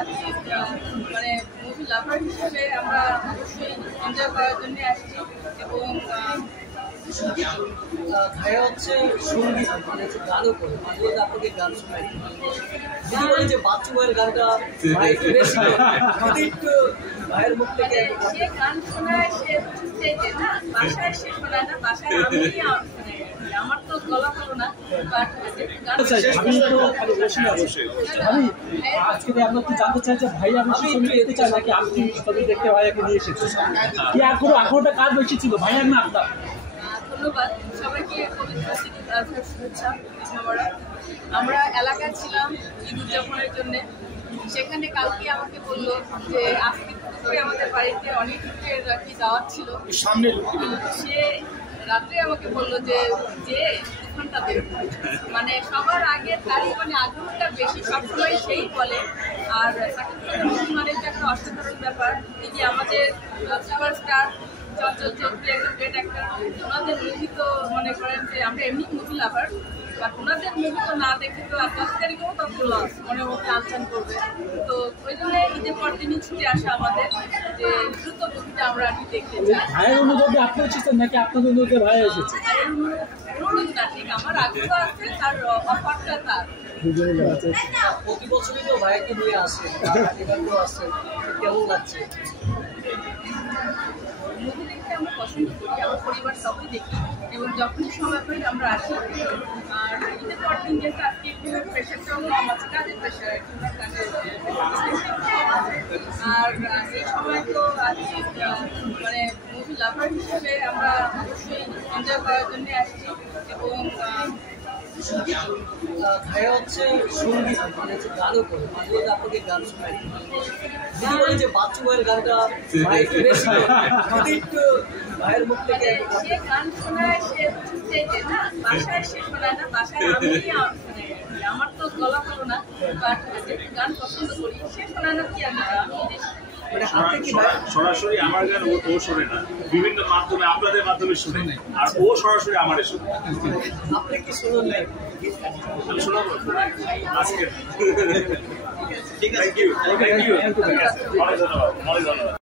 আছি মানে movie lover হিসেবে আমরা অবশ্যই এনজয় করার জন্য আসছি এবং ভাইয়া হচ্ছে সঙ্গীত মানে গানও করে মাঝে মাঝে আপনাকে গান শোনাই যে বাচ্চুয়ের গানটা একটু ভাইয়ের মুখ থেকে সে গান শোনায় সে স্টেজে না বাসায় সে শোনায় না বাসায় আমি আমার তো গলা ভালো না বাট আমি আজকে আপনার কি জানতে চাই যে ভাই আমি সুন্দর যেতে চাই নাকি আপনি ছবি দেখতে ভাইয়াকে নিয়ে এসেছেন কি আগ্রহটা কার বেশি ছিল ভাইয়ার না আপনার? ধন্যবাদ সবাইকে পবিত্র শুভেচ্ছা। আমরা এলাকায় ছিলাম ঈদ উদযাপনের জন্য, সেখানে কালকে আমাকে বললো যে আজকে করে আমাদের বাড়িতে অনেক লোকের কি দাওয়াত ছিল, সে রাত্রে আমাকে বললো যে 2 ঘন্টা দেব, মানে সবার আগে তারই মানে আগ্রহটা বেশি সবসময় সেই বলে। আর সাকিব খানের মুভি মানে একটা অসাধারণ ব্যাপার, এই যে আমাদের সুপারস্টার চঞ্চল চৌধুরী একজন গ্রেট অ্যাক্টর, ওনাদের মুভি তো মনে করেন যে আমরা এমনি মুভি লাভার, বাট ওনাদের মুভি তো না দেখে তো আর 10 তারিখেও তত লস মনের মধ্যে আলোচনা করবে। তো ওই জন্য ঈদের পর দিনই ছুটে আসা আমাদের যে দ্রুত মুভিটা আমরা আর কি দেখতে চাই। ভাইয়ের অনুভবে আপনি এসেছেন নাকি আপনাদের অনুভবে ভাই এসেছে? অনুরোধ না, ঠিক আমার আগ্রহ আছে আর অফারটা তার। প্রতি বছরই তো ভাইয়াকে নিয়ে আসে, এবার তো আসছে, কেমন লাগছে? মুভি দেখতে আমরা পছন্দ করি, আমার পরিবার সবই দেখি এবং যখনই সময় পাই আমরা আসি। আর ঈদের পর দিন যেহেতু আজকে একটু প্রেশারটাও কম আছে, কাজের প্রেশার, আর এই সময় তো আজকে মানে মুভি লাভার হিসেবে আমরা অবশ্যই এনজয় করার জন্য আসছি এবং ভাইয়া হচ্ছে সঙ্গীত মানে গানও করে মাঝে মাঝে আপনাকে গান শোনাই যে বাচ্চুয়ের গানটা একটু ভাইয়ের মুখ থেকে সে গান শোনায় সে স্টেজে না বাসায় সে শোনায় না বাসায় আমি আমার তো গলা ভালো না, বাট গান পছন্দ করি, সে শোনায় না কি আমি সরাসরি আমার গান ও শোনে না, বিভিন্ন মাধ্যমে আপনাদের মাধ্যমে শুনে, আর ও সরাসরি আমারে শোনে। আপনি কি শুনুন নাই? আমি শোনাবো আজকে। থ্যাংক ইউ, অনেক ধন্যবাদ।